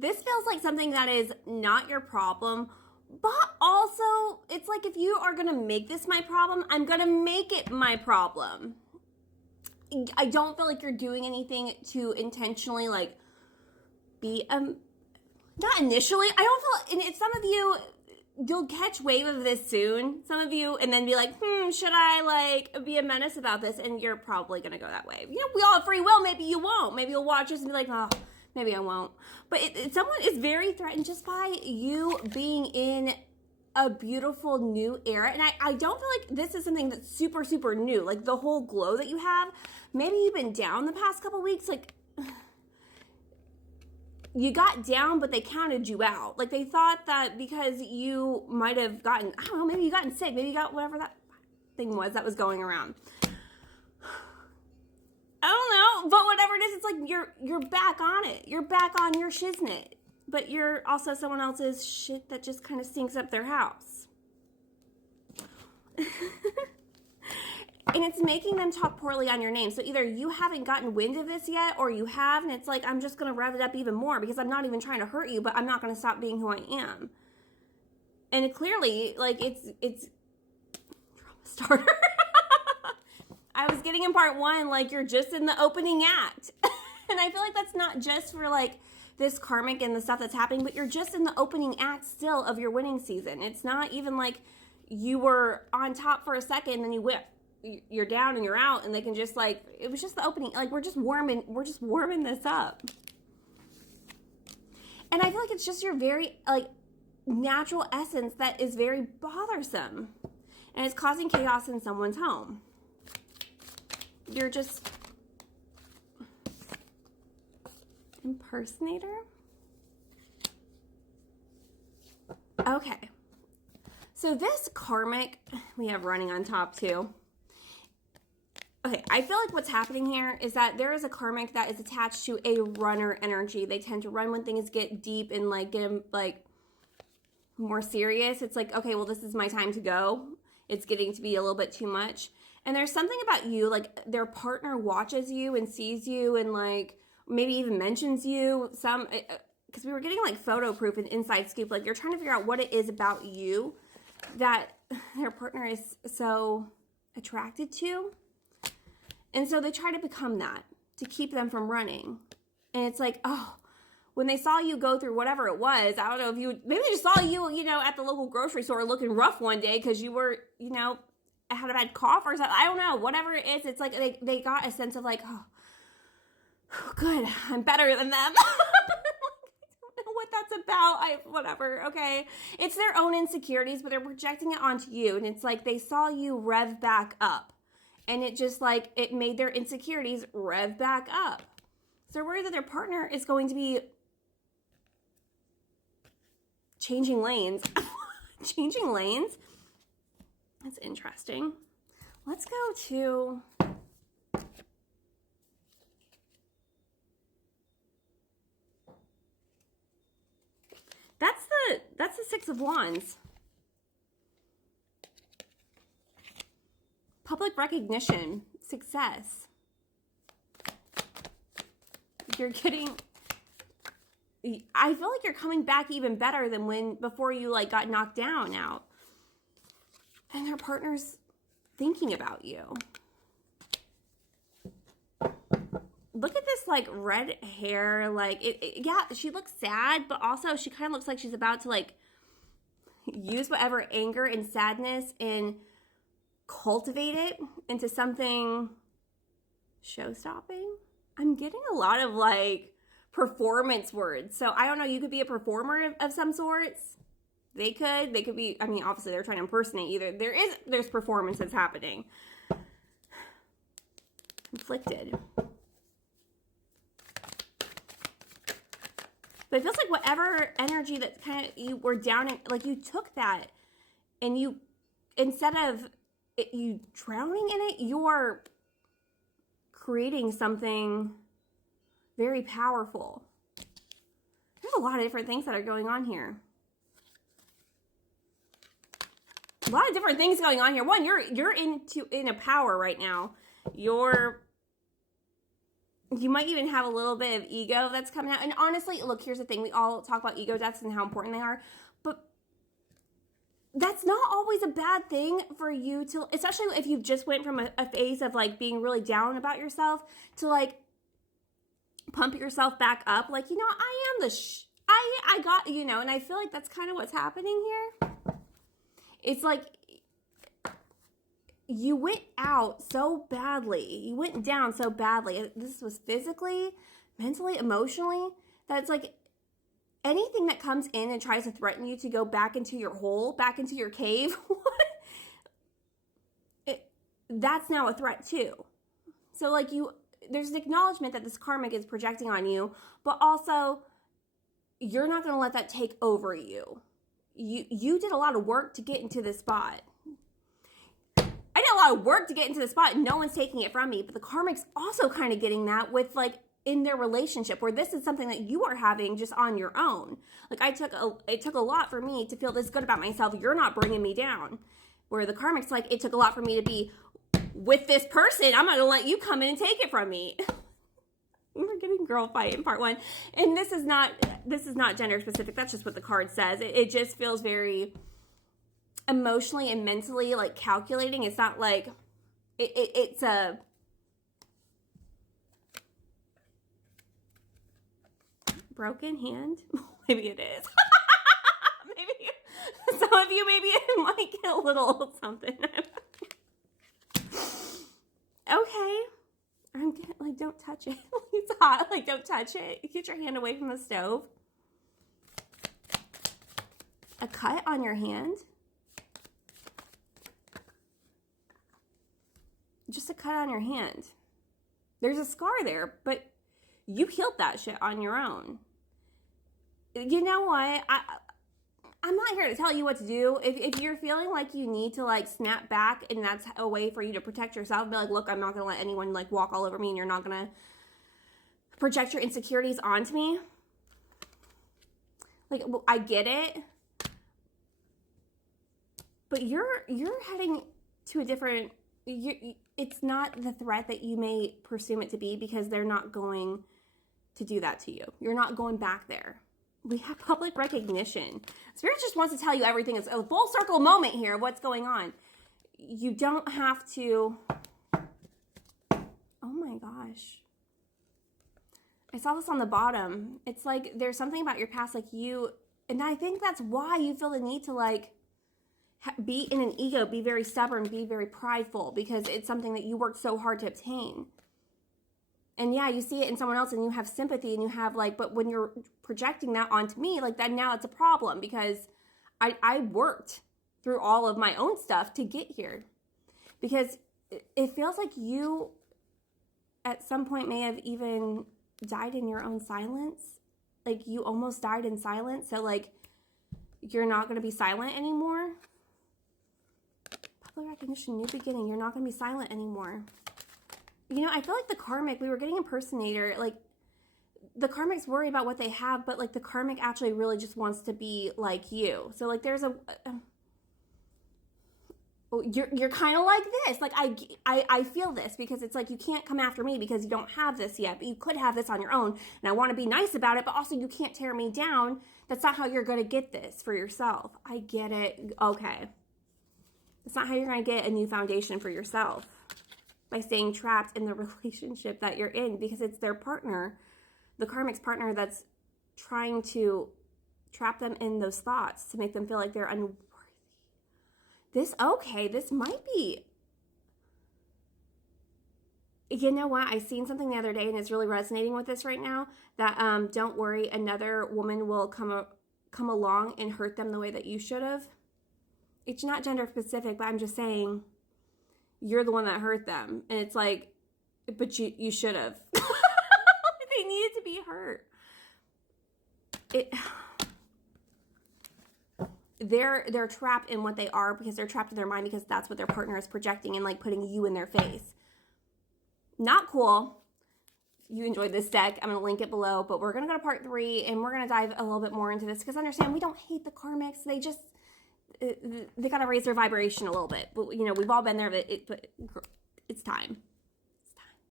this feels like something that is not your problem, but also it's like if you are going to make this my problem, I'm going to make it my problem. I don't feel like you're doing anything to intentionally like be not initially. I don't feel, and it's some of you, you'll catch wave of this soon, some of you, and then be like, should I like be a menace about this? And you're probably gonna go that way. You know, we all have free will. Maybe you won't. Maybe you'll watch this and be like, oh, maybe I won't. But someone is very threatened just by you being in a beautiful new era. And I don't feel like this is something that's super, super new. Like the whole glow that you have, maybe you've been down the past couple weeks, like you got down, but they counted you out. Like they thought that because you might have gotten, I don't know, maybe you gotten sick, maybe you got whatever that thing was that was going around. I don't know, but whatever it is, it's like you're back on it. You're back on your shiznit, but you're also someone else's shit that just kind of stinks up their house. And it's making them talk poorly on your name. So either you haven't gotten wind of this yet, or you have, and it's like, I'm just going to rev it up even more because I'm not even trying to hurt you, but I'm not going to stop being who I am. And clearly, like, it's drama starter. I was getting in part one, like, you're just in the opening act. And I feel like that's not just for, like, this karmic and the stuff that's happening, but you're just in the opening act still of your winning season. It's not even like you were on top for a second and then you're down and you're out, and they can just like, it was just the opening. Like we're just warming this up. And I feel like it's just your very like natural essence that is very bothersome, and it's causing chaos in someone's home. You're just impersonator. Okay. So this karmic we have running on top too. Okay, I feel like what's happening here is that there is a karmic that is attached to a runner energy. They tend to run when things get deep and like get like more serious. It's like, okay, well, this is my time to go. It's getting to be a little bit too much. And there's something about you, like their partner watches you and sees you and like maybe even mentions you. Because we were getting like photo proof and inside scoop. Like you're trying to figure out what it is about you that their partner is so attracted to. And so they try to become that to keep them from running. And it's like, oh, when they saw you go through whatever it was, I don't know if maybe they just saw you, at the local grocery store looking rough one day because you were, had a bad cough or something. I don't know, whatever it is. It's like they got a sense of like, oh, good, I'm better than them. I don't know what that's about. Whatever, okay. It's their own insecurities, but they're projecting it onto you. And it's like they saw you rev back up. And it just like, it made their insecurities rev back up. So they're worried that their partner is going to be changing lanes. Changing lanes? That's interesting. Let's go to... That's the Six of Wands. Public recognition, success. You're getting, I feel like you're coming back even better than before you like got knocked down out. And their partner's thinking about you. Look at this like red hair, like yeah, she looks sad, but also she kind of looks like she's about to like use whatever anger and sadness and cultivate it into something show-stopping. I'm getting a lot of like performance words. So I don't know, you could be a performer of some sorts. They could be, I mean, obviously they're trying to impersonate either. There's performances happening. Conflicted. But it feels like whatever energy that kind of you were down in, like you took that and you, instead of you drowning in it, you're creating something very powerful. There's a lot of different things that are going on here. A lot of different things going on here. One, you're in a power right now. You're You might even have a little bit of ego that's coming out. And honestly, look, here's the thing. We all talk about ego deaths and how important they are. But that's not always a bad thing for you to, especially if you just went from a phase of like being really down about yourself to like pump yourself back up. Like, you know, I am I got, you know, and I feel like that's kind of what's happening here. It's like you went out so badly. You went down so badly. This was physically, mentally, emotionally, that it's like anything that comes in and tries to threaten you to go back into your hole, back into your cave, that's now a threat too. So like there's an acknowledgement that this karmic is projecting on you, but also you're not going to let that take over you. You did a lot of work to get into this spot. I did a lot of work to get into the spot and no one's taking it from me, but the karmic's also kind of getting that with like in their relationship where this is something that you are having just on your own. Like it took a lot for me to feel this good about myself. You're not bringing me down. Where the karmic's like, it took a lot for me to be with this person. I'm not going to let you come in and take it from me. We're getting girl fight in part 1. And this is not gender specific. That's just what the card says. It just feels very emotionally and mentally like calculating. It's not like it's a broken hand. Maybe it is. Maybe some of you maybe it might get a little something. Okay. I'm getting, like, don't touch it. It's hot. Like, don't touch it. Get your hand away from the stove. A cut on your hand. Just a cut on your hand. There's a scar there, but you healed that shit on your own. You know what? I'm not here to tell you what to do. If you're feeling like you need to like snap back and that's a way for you to protect yourself, be like, look, I'm not going to let anyone like walk all over me and you're not going to project your insecurities onto me. Like, I get it. But you're heading to a different, it's not the threat that you may presume it to be because they're not going to do that to you. You're not going back there. We have public recognition. Spirit just wants to tell you everything. It's a full circle moment here of what's going on. You don't have to. Oh my gosh. I saw this on the bottom. It's like there's something about your past, like you, and I think that's why you feel the need to like be in an ego, be very stubborn, be very prideful, because it's something that you worked so hard to obtain. And yeah, you see it in someone else and you have sympathy and you have like, but when you're projecting that onto me, like that now it's a problem because I worked through all of my own stuff to get here. Because it feels like you at some point may have even died in your own silence. Like you almost died in silence. So like you're not going to be silent anymore. Public recognition, new beginning. You're not going to be silent anymore. You know, I feel like the karmic, we were getting impersonator, like the karmics worry about what they have, but like the karmic actually really just wants to be like you. So like there's you're kind of like this. Like I feel this because it's like you can't come after me because you don't have this yet, but you could have this on your own. And I want to be nice about it, but also you can't tear me down. That's not how you're going to get this for yourself. I get it. Okay. That's not how you're going to get a new foundation for yourself. By staying trapped in the relationship that you're in because it's their partner, the karmic's partner, that's trying to trap them in those thoughts to make them feel like they're unworthy. This might be, you know what? I seen something the other day and it's really resonating with this right now that don't worry, another woman will come along and hurt them the way that you should have. It's not gender specific, but I'm just saying, you're the one that hurt them. And it's like, but you should have. They needed to be hurt. They're trapped in what they are because they're trapped in their mind because that's what their partner is projecting and like putting you in their face. Not cool. If you enjoyed this deck, I'm going to link it below, but we're going to go to part 3 and we're going to dive a little bit more into this because understand we don't hate the karmics. They got to raise their vibration a little bit. But, you know, we've all been there, but it's time.